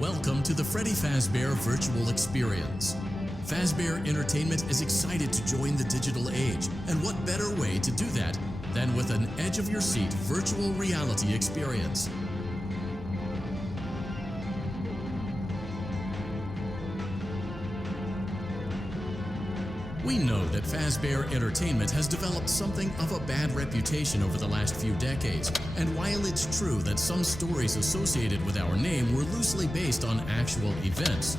Welcome to the Freddy Fazbear Virtual Experience. Fazbear Entertainment is excited to join the digital age, and what better way to do that than with an edge-of-your-seat virtual reality experience. We know that Fazbear Entertainment has developed something of a bad reputation over the last few decades, and while it's true that some stories associated with our name were loosely based on actual events,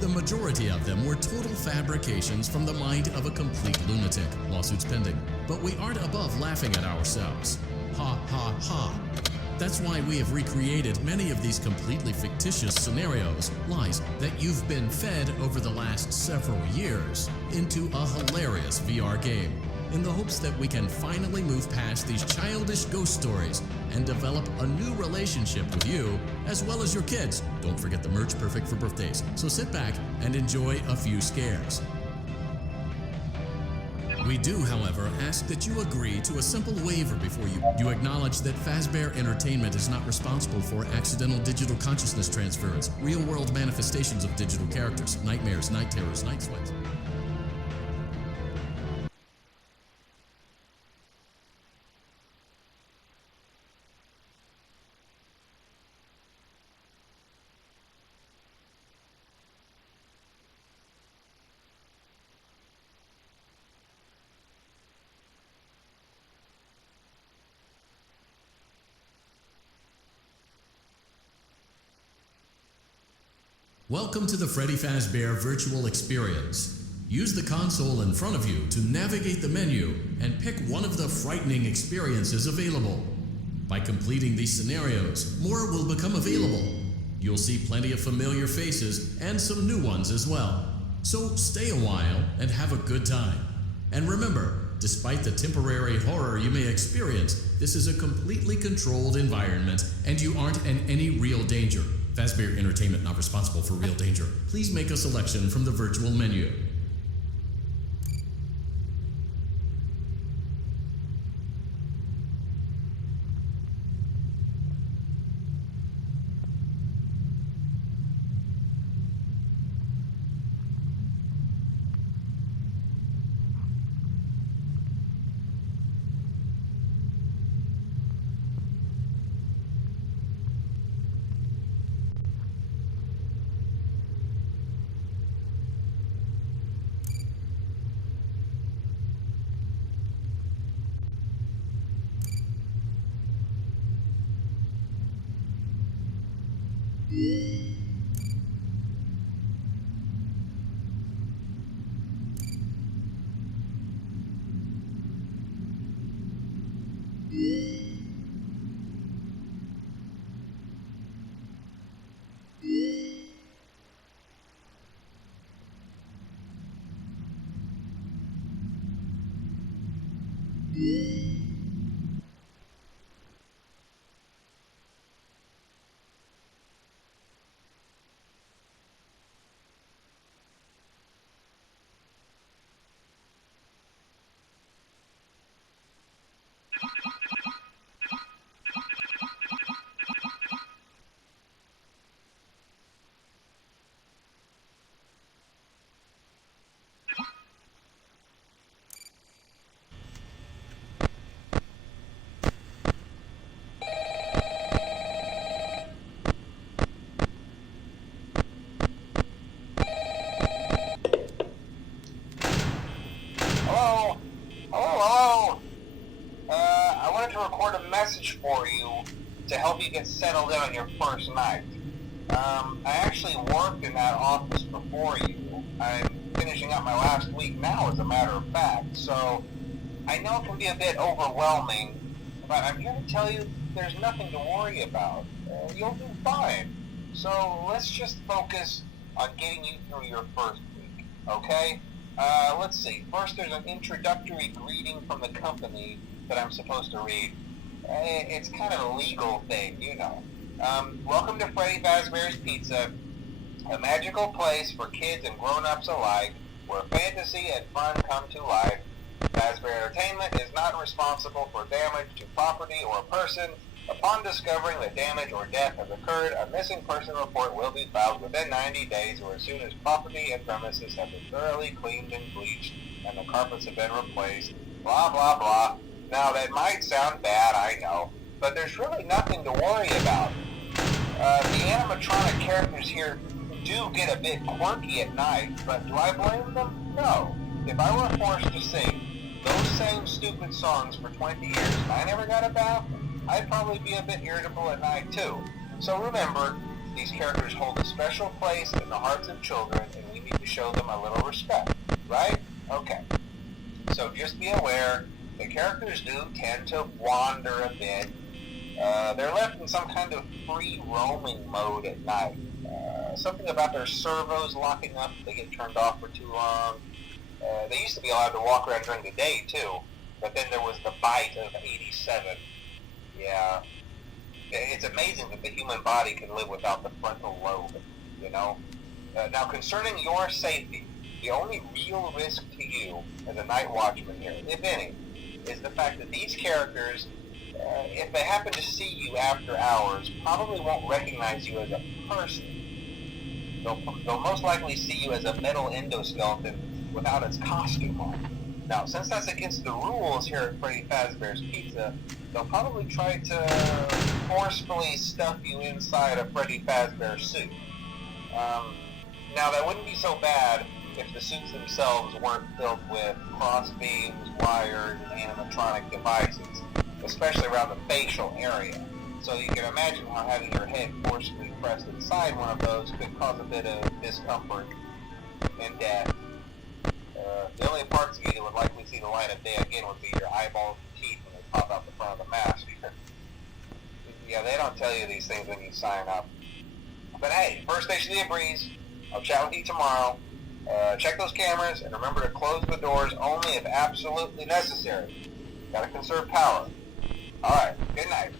the majority of them were total fabrications from the mind of a complete lunatic, lawsuits pending. But we aren't above laughing at ourselves. Ha ha ha. That's why we have recreated many of these completely fictitious scenarios, lies that you've been fed over the last several years, into a hilarious VR game, in the hopes that we can finally move past these childish ghost stories and develop a new relationship with you, as well as your kids. Don't forget the merch, perfect for birthdays. So sit back and enjoy a few scares. We do, however, ask that you agree to a simple waiver before you acknowledge that Fazbear Entertainment is not responsible for accidental digital consciousness transference, real-world manifestations of digital characters, nightmares, night terrors, night sweats. Welcome to the Freddy Fazbear Virtual Experience. Use the console in front of you to navigate the menu and pick one of the frightening experiences available. By completing these scenarios, more will become available. You'll see plenty of familiar faces and some new ones as well. So stay a while and have a good time. And remember, despite the temporary horror you may experience, this is a completely controlled environment and you aren't in any real danger. Fazbear Entertainment not responsible for real danger. Please make a selection from the virtual menu. For you to help you get settled in on your first night. I actually worked in that office before you. I'm finishing up my last week now, as a matter of fact, so I know it can be a bit overwhelming, but I'm here to tell you there's nothing to worry about. You'll do fine. So let's just focus on getting you through your first week, okay? Let's see. First, there's an introductory greeting from the company that I'm supposed to read. It's kind of a legal thing, you know. Welcome to Freddy Fazbear's Pizza, a magical place for kids and grown-ups alike, where fantasy and fun come to life. Fazbear Entertainment is not responsible for damage to property or persons, Upon discovering that damage or death has occurred, a missing person report will be filed within 90 days or as soon as property and premises have been thoroughly cleaned and bleached and the carpets have been replaced, blah, blah, blah. Now, that might sound bad, I know, but there's really nothing to worry about. The animatronic characters here do get a bit quirky at night, but do I blame them? No. If I were forced to sing those same stupid songs for 20 years and I never got a bath, I'd probably be a bit irritable at night too. So remember, these characters hold a special place in the hearts of children and we need to show them a little respect, right? Okay. So just be aware, the characters do tend to wander a bit. They're left in some kind of free roaming mode at night. Something about their servos locking up if they get turned off for too long. They used to be allowed to walk around during the day too, but then there was the bite of 87. Yeah, it's amazing that the human body can live without the frontal lobe, you know? Now, concerning your safety, the only real risk to you as a night watchman here, if any, is the fact that these characters, if they happen to see you after hours, probably won't recognize you as a person. They'll most likely see you as a metal endoskeleton without its costume on. Now, since that's against the rules here at Freddy Fazbear's Pizza, they'll probably try to forcefully stuff you inside a Freddy Fazbear suit. Now, that wouldn't be so bad if the suits themselves weren't filled with cross beams, wires, and animatronic devices, especially around the facial area. So you can imagine how having your head forcefully pressed inside one of those could cause a bit of discomfort and death. The only parts of you that would likely see the light of day again would be your eyeballs and teeth when they pop out the front of the mask. Yeah, they don't tell you these things when you sign up. But hey, first station of the breeze. I'll chat with you tomorrow. Check those cameras and remember to close the doors only if absolutely necessary. Gotta conserve power. Alright, good night.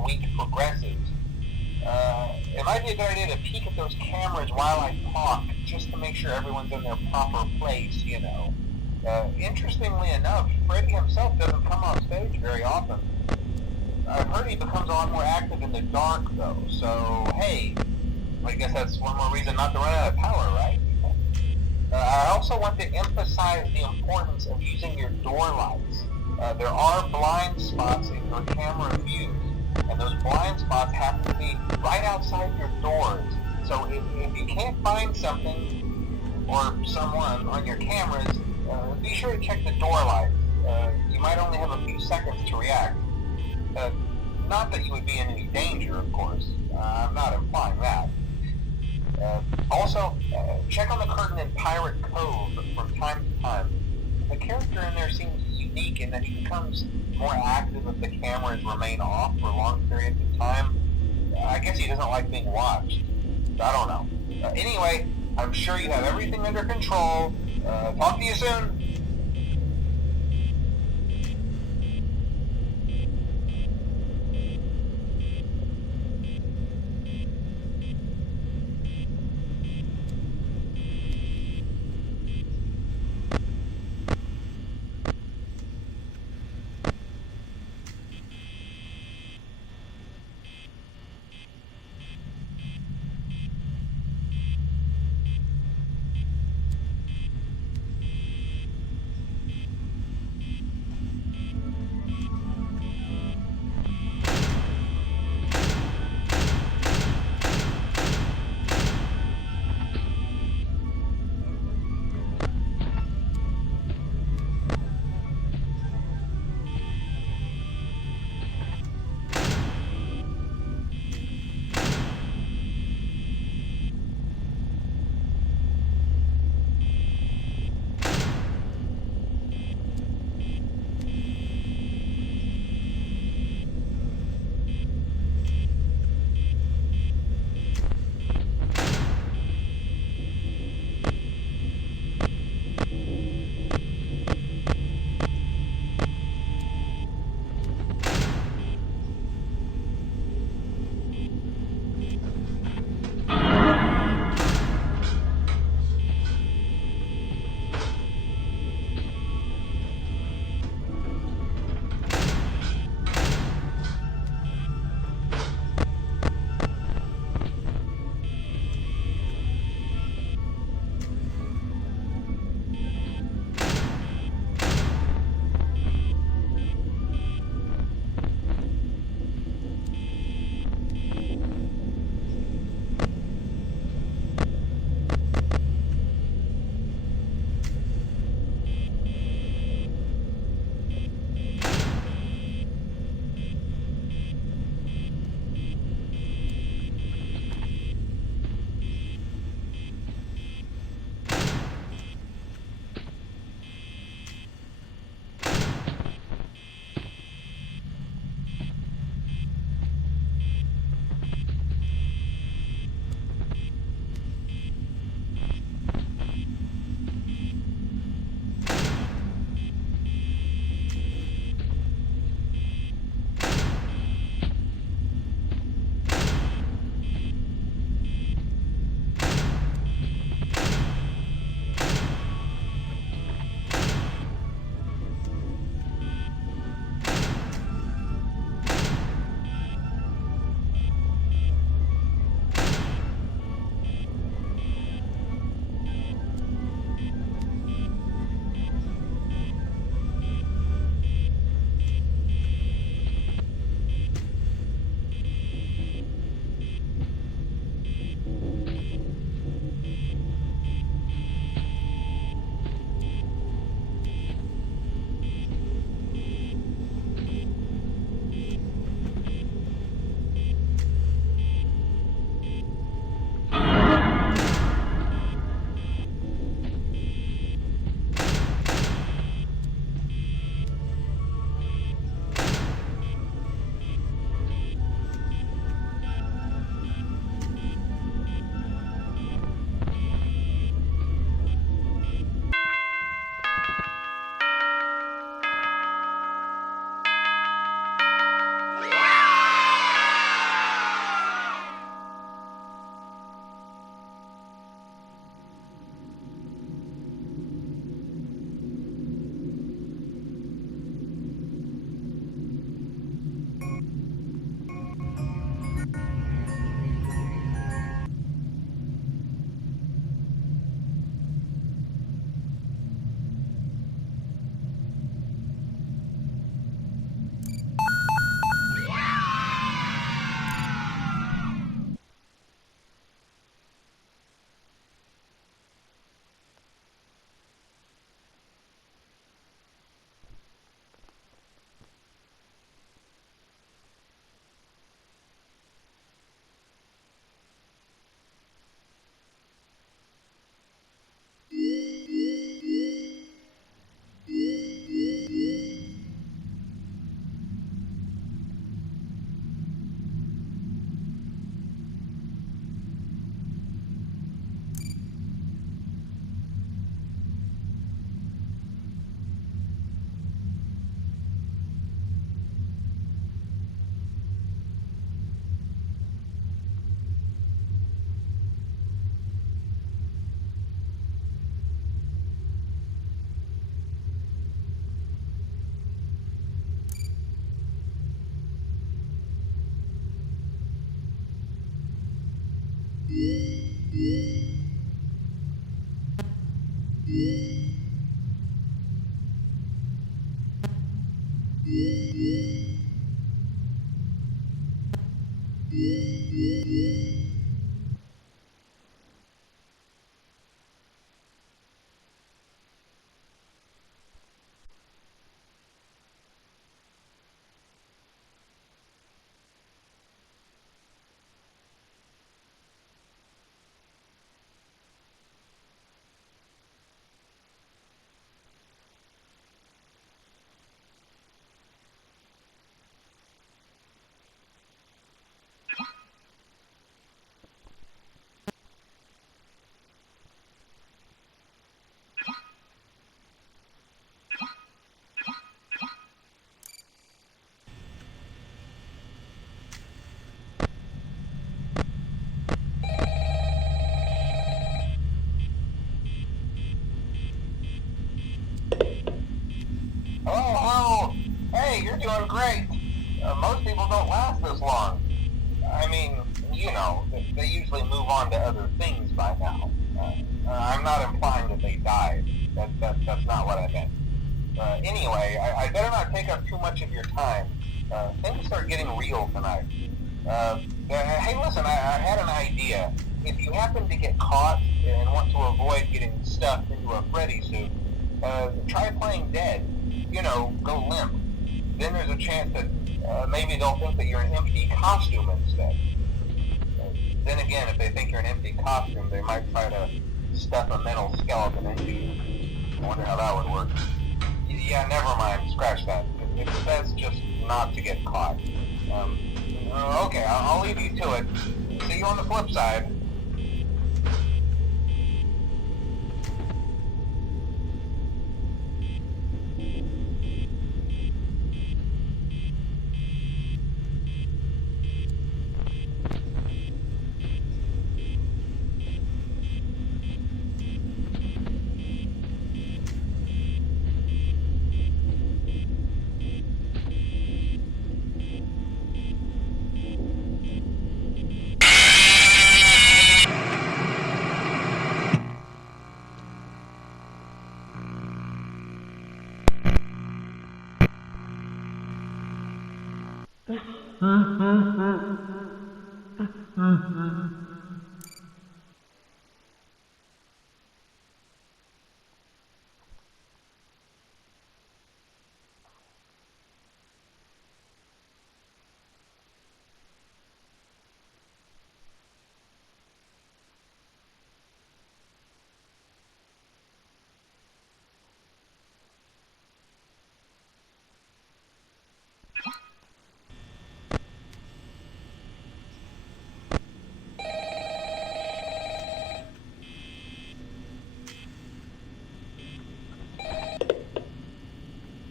the week progresses, it might be a good idea to peek at those cameras while I talk, just to make sure everyone's in their proper place, you know. Interestingly enough, Freddy himself doesn't come on stage very often. I've heard he becomes a lot more active in the dark, though, so hey, I guess that's one more reason not to run out of power, right? I also want to emphasize the importance of using your door lights. There are blind spots in your camera views, and those blind spots happen to be right outside your doors. So if you can't find something or someone on your cameras, be sure to check the door lights. You might only have a few seconds to react. Not that you would be in any danger, of course. I'm not implying that. Also, check on the curtain in Pirate Cove from time to time. The character in there seems unique in that he becomes more active if the cameras remain off for long periods of time. I guess he doesn't like being watched. I don't know. Anyway, I'm sure you have everything under control. Talk to you soon. Oh, hey, you're doing great. Most people don't last this long. I mean, they usually move on to other things by now. I'm not implying that they died. That's not what I meant. Anyway, I better not take up too much of your time. Things are getting real tonight. Hey, listen, I had an idea. If you happen to get caught and want to avoid getting stuffed into a Freddy suit, try playing dead. Go limp. Then there's a chance that maybe they'll think that you're an empty costume instead. Then again, if they think you're an empty costume, they might try to stuff a mental skeleton into you. I wonder how that would work. Yeah, never mind. Scratch that. It's best just not to get caught. Okay, I'll leave you to it. See you on the flip side.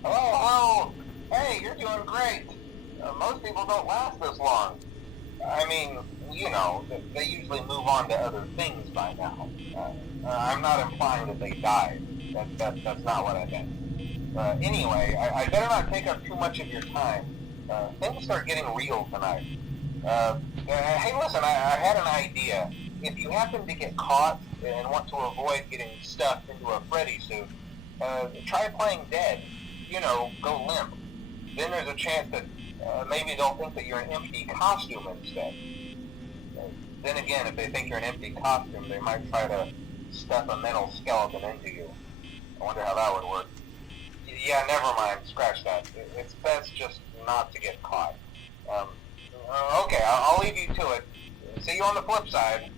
Hello. Hey, you're doing great. Most people don't last this long. I mean, they usually move on to other things by now. I'm not implying that they died. That's not what I meant. Anyway, I better not take up too much of your time. Things are getting real tonight. Hey, listen, I had an idea. If you happen to get caught and want to avoid getting stuffed into a Freddy suit, try playing dead. Go limp. Then there's a chance that maybe they'll think that you're an empty costume instead. Then again, if they think you're an empty costume, they might try to stuff a mental skeleton into you. I wonder how that would work. Yeah, never mind. Scratch that. It's best just not to get caught. Okay, I'll leave you to it. See you on the flip side.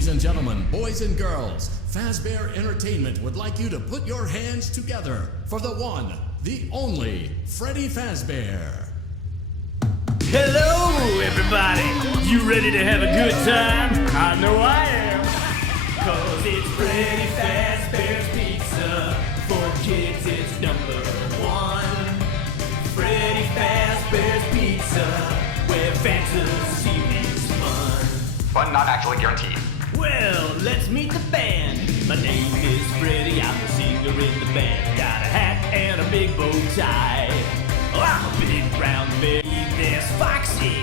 Ladies and gentlemen, boys and girls, Fazbear Entertainment would like you to put your hands together for the one, the only, Freddy Fazbear. Hello, everybody. You ready to have a good time? I know I am. 'Cause it's Freddy Fazbear's Pizza. For kids, it's #1. Freddy Fazbear's Pizza, where fantasy meets fun. Fun not actually guaranteed. Well, let's meet the band. My name is Freddy, I'm the singer in the band. Got a hat and a big bow tie. Oh, I'm a big brown bear. There's Foxy